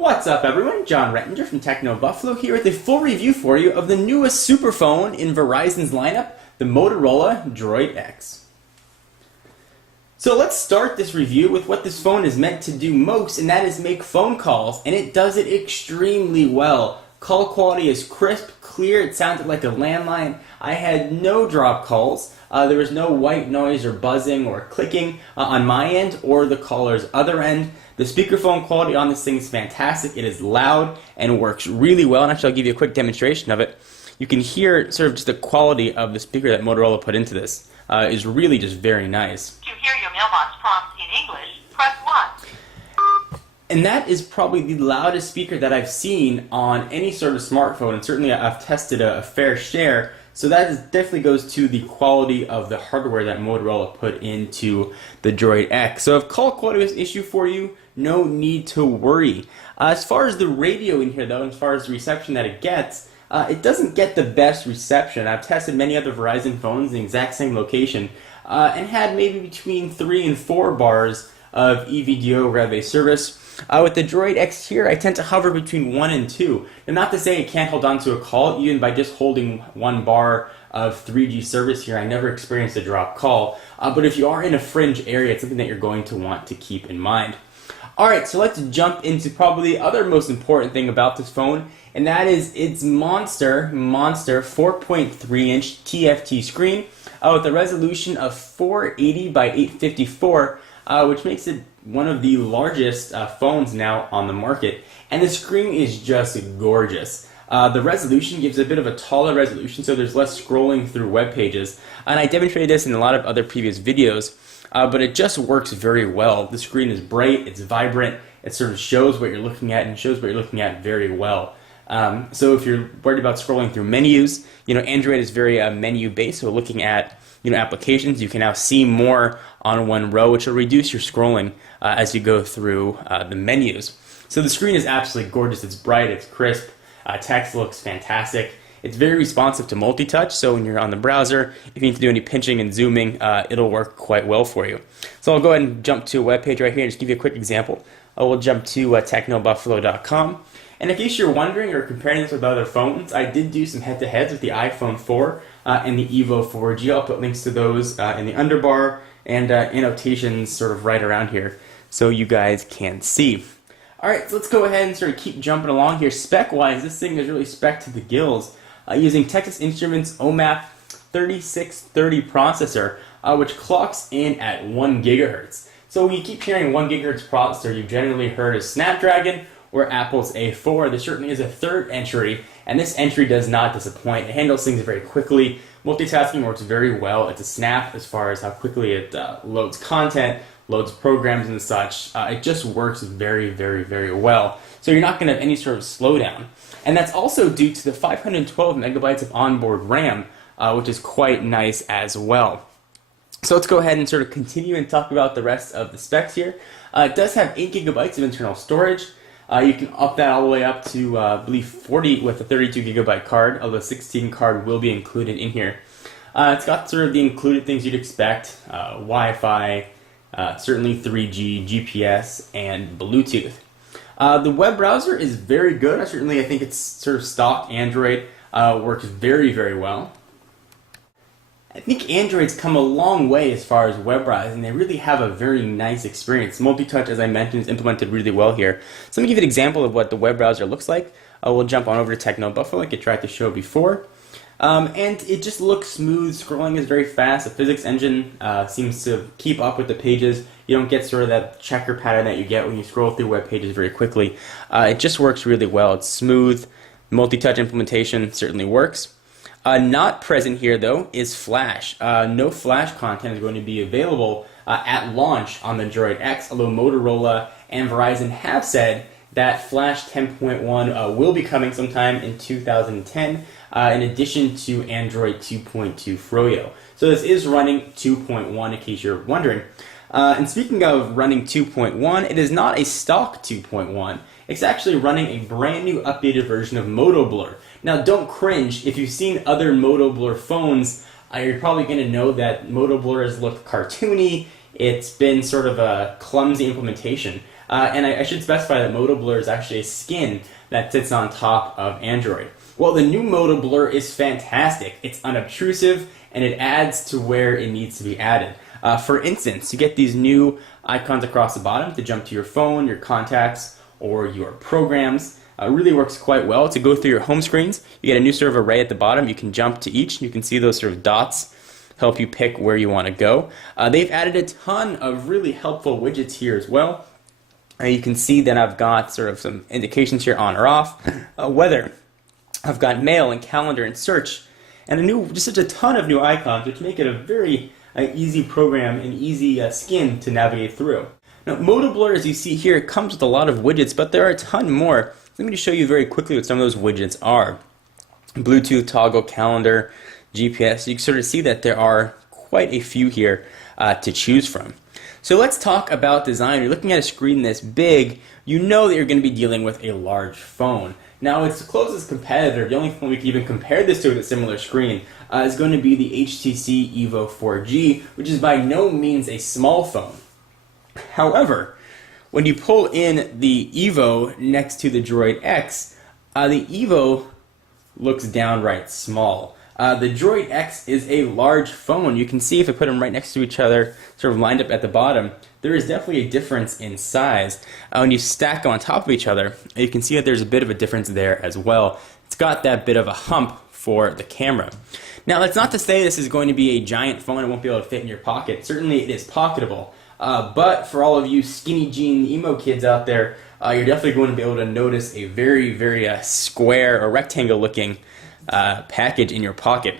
What's up everyone, John Rettinger from Techno Buffalo here with a full review for you of the newest superphone in Verizon's lineup, the Motorola Droid X. So let's start this review with what this phone is meant to do most, and that is make phone calls, and it does it extremely well. Call quality is crisp, clear, it sounded like a landline. I had no drop calls. There was no white noise or buzzing or clicking on my end or the caller's other end. The speakerphone quality on this thing is fantastic. It is loud and works really well, and actually I'll give you a quick demonstration of it. You can hear sort of just the quality of the speaker that Motorola put into this is really just very nice. To hear your mailbox prompt in English, press 1. And that is probably the loudest speaker that I've seen on any sort of smartphone, and certainly I've tested a fair share. So that definitely goes to the quality of the hardware that Motorola put into the Droid X. So if call quality was an issue for you, no need to worry. As far as the radio in here though, as far as the reception that it gets, it doesn't get the best reception. I've tested many other Verizon phones in the exact same location and had maybe between 3 and 4 bars of EVDO Rev service. With the Droid X here, I tend to hover between 1 and 2. And not to say it can't hold on to a call, even by just holding 1 bar of 3G service here. I never experienced a drop call. But if you are in a fringe area, it's something that you're going to want to keep in mind. Alright, so let's jump into probably the other most important thing about this phone, and that is its monster 4.3-inch TFT screen with a resolution of 480 by 854, which makes it one of the largest phones now on the market. And the screen is just gorgeous. The resolution gives a bit of a taller resolution, so there's less scrolling through web pages. And I demonstrated this in a lot of other previous videos, but it just works very well. The screen is bright, it's vibrant, it sort of shows what you're looking at and shows what you're looking at very well. So if you're worried about scrolling through menus, Android is very menu-based, so looking at applications, you can now see more on one row, which will reduce your scrolling as you go through the menus. So the screen is absolutely gorgeous. It's bright, it's crisp, text looks fantastic. It's very responsive to multi-touch, so when you're on the browser, if you need to do any pinching and zooming, it'll work quite well for you. So I'll go ahead and jump to a web page right here and just give you a quick example. We'll jump to technobuffalo.com. And in case you're wondering or comparing this with other phones, I did do some head-to-heads with the iPhone 4 and the Evo 4G. I'll put links to those in the underbar and annotations sort of right around here so you guys can see. Alright, so let's go ahead and sort of keep jumping along here. Spec-wise, this thing is really spec to the gills using Texas Instruments OMAP 3630 processor, which clocks in at 1 gigahertz. So when you keep hearing 1 gigahertz processor, you've generally heard of Snapdragon or Apple's A4. There certainly is a third entry, and this entry does not disappoint. It handles things very quickly. Multitasking works very well. It's a snap as far as how quickly it loads content, loads programs and such. It just works very, very, very well. So you're not going to have any sort of slowdown. And that's also due to the 512 megabytes of onboard RAM, which is quite nice as well. So let's go ahead and sort of continue and talk about the rest of the specs here. It does have 8 gigabytes of internal storage. You can up that all the way up to, I believe, 40 with a 32 gigabyte card, although 16 card will be included in here. It's got sort of the included things you'd expect, Wi-Fi, certainly 3G, GPS, and Bluetooth. The web browser is very good. I think it's sort of stock Android, works very, very well. I think Android's come a long way as far as web browsing. They really have a very nice experience. Multi-touch, as I mentioned, is implemented really well here. So let me give you an example of what the web browser looks like. We'll jump on over to Techno Buffalo like I tried to show before. And it just looks smooth. Scrolling is very fast. The physics engine seems to keep up with the pages. You don't get sort of that checker pattern that you get when you scroll through web pages very quickly. It just works really well. It's smooth. Multi-touch implementation certainly works. Not present here, though, is Flash. No Flash content is going to be available at launch on the Droid X, although Motorola and Verizon have said that Flash 10.1 will be coming sometime in 2010, in addition to Android 2.2 Froyo. So this is running 2.1, in case you're wondering. And speaking of running 2.1, it is not a stock 2.1. It's actually running a brand new updated version of MotoBlur. Now don't cringe, if you've seen other MotoBlur phones, you're probably going to know that MotoBlur has looked cartoony, it's been sort of a clumsy implementation. And I should specify that Modal Blur is actually a skin that sits on top of Android. Well, the new Modal Blur is fantastic. It's unobtrusive, and it adds to where it needs to be added. For instance, you get these new icons across the bottom to jump to your phone, your contacts, or your programs. Really works quite well. To go through your home screens, you get a new sort of array at the bottom. You can jump to each, and you can see those sort of dots help you pick where you want to go. They've added a ton of really helpful widgets here as well. You can see that I've got sort of some indications here on or off. Weather. I've got mail and calendar and search, and just a ton of new icons, which make it a very easy program and easy skin to navigate through. Now, Modal Blur, as you see here, it comes with a lot of widgets, but there are a ton more. Let me just show you very quickly what some of those widgets are. Bluetooth, toggle, calendar, GPS. You can sort of see that there are quite a few here to choose from. So let's talk about design. You're looking at a screen this big, you know that you're going to be dealing with a large phone. Now, its closest competitor, the only phone we can even compare this to with a similar screen, is going to be the HTC Evo 4G, which is by no means a small phone. However, when you pull in the Evo next to the Droid X, the Evo looks downright small. The Droid X is a large phone. You can see if I put them right next to each other, sort of lined up at the bottom, there is definitely a difference in size. When you stack them on top of each other, you can see that there's a bit of a difference there as well. It's got that bit of a hump for the camera. Now, that's not to say this is going to be a giant phone. It won't be able to fit in your pocket. Certainly, it is pocketable. But for all of you skinny jean emo kids out there, you're definitely going to be able to notice a very, very square or rectangle looking package in your pocket.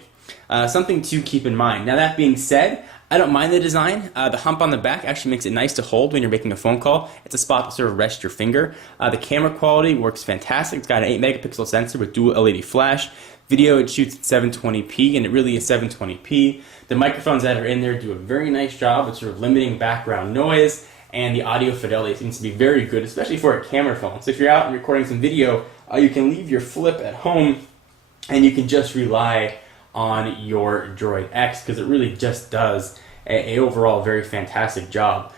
Something to keep in mind. Now, that being said, I don't mind the design. The hump on the back actually makes it nice to hold when you're making a phone call. It's a spot to sort of rest your finger. The camera quality works fantastic. It's got an 8 megapixel sensor with dual LED flash. Video, it shoots at 720p, and it really is 720p. The microphones that are in there do a very nice job of sort of limiting background noise, and the audio fidelity seems to be very good, especially for a camera phone. So if you're out and recording some video, you can leave your flip at home, and you can just rely on your Droid X, because it really just does a overall very fantastic job.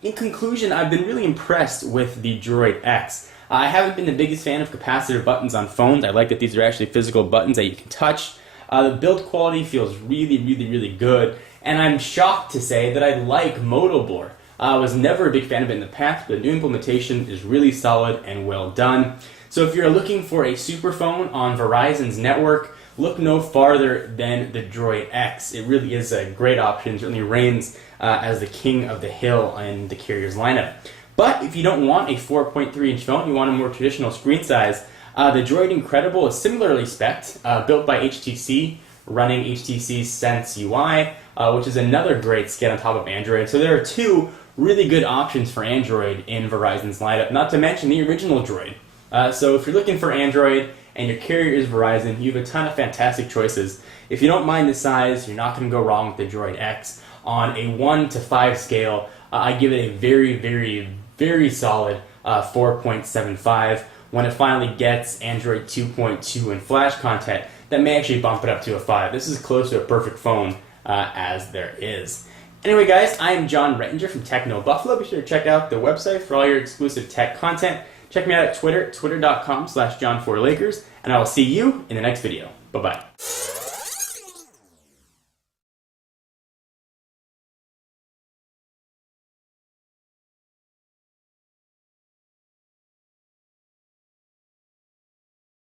In conclusion, I've been really impressed with the Droid X. I haven't been the biggest fan of capacitive buttons on phones. I like that these are actually physical buttons that you can touch. The build quality feels really, really, really good, and I'm shocked to say that I like Modal Blur. I was never a big fan of it in the past, but the new implementation is really solid and well done. So if you're looking for a super phone on Verizon's network, look no farther than the Droid X. It really is a great option. Certainly reigns as the king of the hill in the carrier's lineup. But if you don't want a 4.3-inch phone, you want a more traditional screen size, the Droid Incredible is similarly spec'd, built by HTC, running HTC's Sense UI, which is another great skin on top of Android. So there are two really good options for Android in Verizon's lineup, not to mention the original Droid. So if you're looking for Android and your carrier is Verizon, you have a ton of fantastic choices. If you don't mind the size, you're not going to go wrong with the Droid X. On a 1 to 5 scale, I give it a very, very, very solid 4.75. When it finally gets Android 2.2 and Flash content, that may actually bump it up to a 5. This is close to a perfect phone as there is. Anyway, guys, I am John Rettinger from Techno Buffalo. Be sure to check out the website for all your exclusive tech content. Check me out at Twitter, twitter.com/John4Lakers, and I will see you in the next video. Bye-bye.